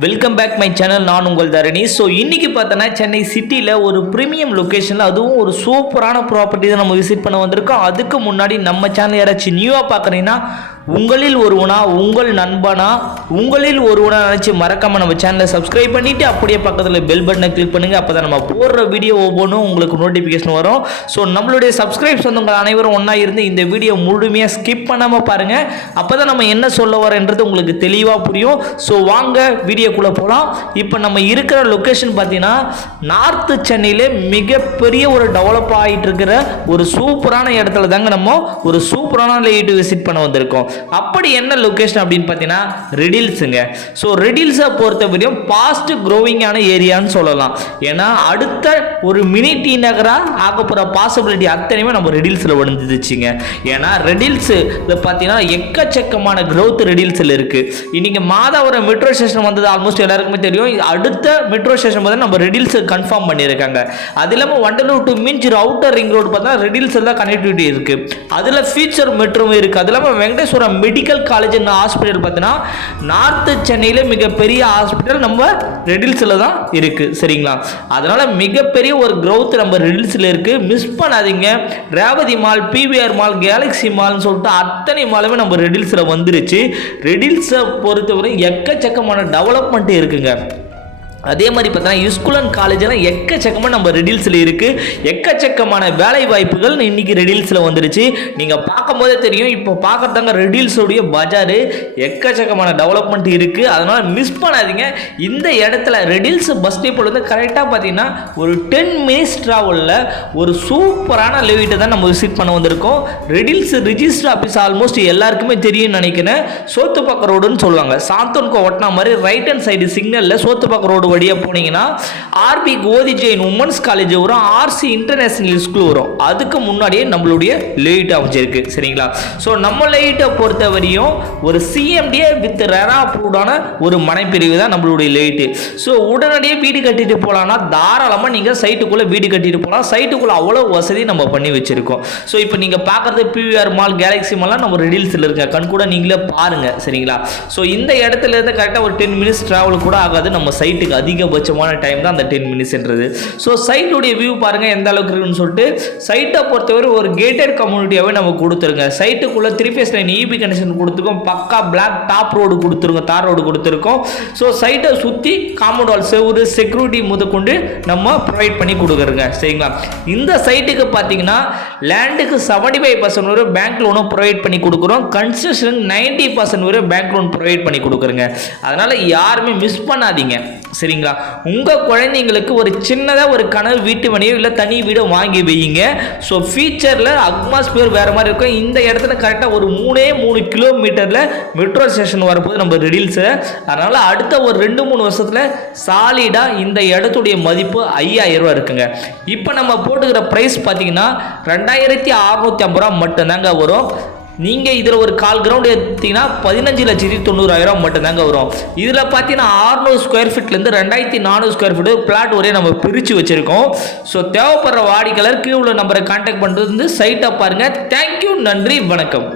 Welcome back my channel. நான் உங்கள் தரணி. So இன்றைக்கி பார்த்தோன்னா சென்னை சிட்டியில் ஒரு ப்ரீமியம் லொக்கேஷனில் அதுவும் ஒரு சூப்பரான ப்ராப்பர்ட்டி தான் நம்ம விசிட் பண்ண வந்திருக்கோம். அதுக்கு முன்னாடி நம்ம சேனல் யாராச்சும் நியூவாக பார்க்குறீங்கன்னா உங்களில் ஒருவனா, உங்கள் நண்பனா, உங்களில் ஒருவனா நினச்சி மறக்காமல் நம்ம சேனலை சப்ஸ்கிரைப் பண்ணிவிட்டு அப்படியே பக்கத்தில் பெல் பட்டனை கிளிக் பண்ணுங்கள். அப்போ தான் நம்ம போடுற வீடியோ ஒவ்வொன்றும் உங்களுக்கு நோட்டிஃபிகேஷன் வரும். ஸோ நம்மளுடைய சப்ஸ்கிரைப் சொந்தங்கள் அனைவரும் ஒன்றா இருந்து இந்த வீடியோ முழுமையாக ஸ்கிப் பண்ணாமல் பாருங்கள். அப்போ தான் நம்ம என்ன சொல்ல வரோன்றது உங்களுக்கு தெளிவாக புரியும். ஸோ வாங்க வீடியோக்குள்ளே போகலாம். இப்போ நம்ம இருக்கிற லொக்கேஷன் பார்த்தீங்கன்னா நார்த்து சென்னையிலே மிகப்பெரிய ஒரு டெவலப் ஆகிட்டு இருக்கிற ஒரு சூப்பரான இடத்துல தாங்க நம்ம ஒரு சூப்பரான லைட் விசிட் பண்ண வந்திருக்கோம். அப்படி என்ன லொகேஷன் அப்படின்னு பார்த்தீங்கன்னா ரெடில்ஸுங்க. ஸோ ரெடில்ஸை பொறுத்தவரையும் ஃபாஸ்ட் க்ரோவிங்கான ஏரியான்னு சொல்லலாம். ஏன்னா அடுத்த ஒரு மினி டி நகராக ஆக போகிற பாசிபிலிட்டி அத்தனையுமே நம்ம ரெடில்ஸில் விழுந்துச்சுங்க. ஏன்னா ரெடில்ஸில் பார்த்தீங்கன்னா எக்கச்சக்கமான க்ரோத் ரெடில்ஸில் இருக்குது. இன்னைக்கு மாதாவரம் மெட்ரோ ஸ்டேஷன் வந்தது ஆல்மோஸ்ட் எல்லாருக்குமே தெரியும். அடுத்த மெட்ரோ ஸ்டேஷன் பார்த்தா நம்ம ரெடில்ஸ் கன்ஃபார்ம் பண்ணியிருக்காங்க. அது இல்லாமல் Vandalur to means outer ring road பார்த்தா ரெடில்ஸ் எல்லாம் கனெக்டிவிட்டி இருக்குது. அதில் ஃபியூச்சர் மெட்ரோவும் இருக்குது. அது இல்லாமல் வெங்கடேஸ்வர மெடிக்கல் காலேஜ் ஹாஸ்பிட்டல் பார்த்தீங்கன்னா நார்த்து சென்னையில் மிகப்பெரிய ஹாஸ்பிட்டல் நம்ம ரெடில்ஸில் தான் இருக்குது. சரிங்களா? அதனால மிகப்பெரிய ஒரு க்ரோத் நம்ம ரெடில்ஸில் இருக்குது. மிஸ் பண்ணாதீங்க. Revathi mall, PVR mall, Galaxy மால்னு சொல்லிட்டு அத்தனை மாலுமே நம்ம ரெடில்ஸில் வந்துருச்சு. ரெடில்ஸை பொறுத்தவரை எக்கச்சக்கமான டெவலப்மெண்ட் இருக்குங்க. அதே மாதிரி பார்த்தீங்கன்னா யூஸ்குலன் காலேஜெல்லாம் எக்கச்சக்கமாக நம்ம ரெடில்ஸில் இருக்குது. எக்கச்சக்கமான வேலை வாய்ப்புகள் இன்றைக்கி ரெடில்ஸில் வந்துடுச்சு. நீங்கள் பார்க்கும் போதே தெரியும். இப்போ பார்க்குறதாங்க ரெடில்ஸோடைய பஜாரு. எக்கச்சக்கமான டெவலப்மெண்ட் இருக்குது. அதனால் மிஸ் பண்ணாதீங்க. இந்த இடத்துல ரெடில்ஸ் பஸ் ஸ்டேப்பில் வந்து கரெக்டாக பார்த்தீங்கன்னா ஒரு 10 மினிட்ஸ் ட்ராவலில் ஒரு சூப்பரான லேவிட்டை தான் நம்ம விசிட் பண்ண வந்திருக்கோம். ரெடில்ஸ் ரிஜிஸ்டர் ஆஃபீஸ் ஆல்மோஸ்ட் எல்லாருக்குமே தெரியும்னு நினைக்கிறேன். சோத்துப்பாக்கம் ரோடுன்னு சொல்லுவாங்க. சாந்தோன்கோ ஒட்டினா மாதிரி ரைட் ஹேண்ட் சைடு சிக்னலில் சோத்துப்பாக்கம் ரோடு வழியாக போனீங்கன்னா ஆர்பி கோதி ஜெயின் உமன்ஸ் காலேஜ் வரும், ஆர்சி இன்டர்நேஷனல் ஸ்கூல் வரும். அதுக்கு முன்னாடியே நம்மளுடைய லைட் அமைச்சிருக்கு. சரிங்களா? ஸோ நம்ம லைட்டை பொறுத்த வரையும் ஒரு சிஎம்டிஏ வித் ரெரா அப்ரூவ்டான ஒரு மனைப்பிரிவு தான் நம்மளுடைய லைட்டு. ஸோ உடனடியே வீடு கட்டிட்டு போகலான்னா தாராளமாக நீங்கள் சைட்டுக்குள்ளே வீடு கட்டிட்டு போகலாம். சைட்டுக்குள்ளே அவ்வளோ வசதி நம்ம பண்ணி வச்சுருக்கோம். ஸோ இப்போ நீங்கள் பார்க்குறது பிவிஆர் மால், கேலக்ஸி மால்லாம் நம்ம ரெடில்ஸில் இருக்க கண் கூட நீங்களே பாருங்கள். சரிங்களா? ஸோ இந்த இடத்துல இருந்து கரெக்டாக ஒரு 10 மினிட்ஸ் ட்ராவல் கூட ஆகாது. நம்ம சைட்டுக்கு அதிகபட்சமான டைம் தான் அந்த 10 மினிட்ஸ்ன்றது. ஸோ சைட்டுடைய வியூ பாருங்கள் எந்த அளவுக்கு இருக்குன்னு சொல்லிட்டு. சைட்டை பொறுத்தவரை ஒரு கேட்டட் கம்யூனிட்டியாகவே நம்ம கொடுத்துருங்க. சைட்டுக்குள்ளே 3 ஃபேஸ் லைன் இபி கனெக்ஷன் கொடுத்துருக்கோம். பக்கா பிளாக் டாப் ரோடு கொடுத்துருக்கோம், தார் ரோடு கொடுத்துருக்கோம். ஸோ சைட்டை சுற்றி காம்பவுண்ட் வால், செவுரு, செக்யூரிட்டி முதற்கொண்டு நம்ம ப்ரொவைட் பண்ணி கொடுக்குறோங்க. சரிங்களா? இந்த சைட்டுக்கு பார்த்தீங்கன்னா லேண்டுக்கு 75% வரை பேங்க் லோனும் ப்ரொவைட் பண்ணி கொடுக்குறோம். கன்ஸ்ட்ரக்ஷன் 90% வரை பேங்க் லோன் ப்ரொவைட் பண்ணி கொடுக்குறோங்க. அதனால் யாருமே மிஸ் பண்ணாதீங்க. சரிங்களா? உங்கள் குழந்தைங்களுக்கு ஒரு சின்னதாக ஒரு கனவு வீட்டு மனையோ இல்லை தனி வீடோ வாங்கி வையுங்க. ஸோ ஃபியூச்சரில் அட்மாஸ்பியர் வேறு மாதிரி இருக்கும். இந்த இடத்துல கரெக்டாக ஒரு 3 கிலோமீட்டரில் மெட்ரோ ஸ்டேஷன் வரப்போது நம்ம ரெடில்ஸு. அதனால் அடுத்த ஒரு 2-3 வருஷத்தில் சாலிடாக இந்த இடத்துடைய மதிப்பு 5000 ரூபா இருக்குங்க. இப்போ நம்ம போட்டுக்கிற ப்ரைஸ் பார்த்தீங்கன்னா 2650 ரூபா மட்டும்தாங்க வரும். நீங்கள் இதில் ஒரு 1/4 கிரவுண்ட் எடுத்தீங்கன்னா 15,90,000 மட்டும்தாங்க வரும். இதில் பார்த்தீங்கன்னா 600 ஸ்கொயர் ஃபீட்லேருந்து 2400 ஸ்கொயர் ஃபீட்டு பிளாட் ஒரே நம்ம பிரித்து வச்சுருக்கோம். ஸோ தேவைப்படுற வாடிக்கையாளர் கீழே உள்ள நம்பரை கான்டாக்ட் பண்ணுறது வந்து சைட்டாக பாருங்கள். தேங்க்யூ, நன்றி, வணக்கம்.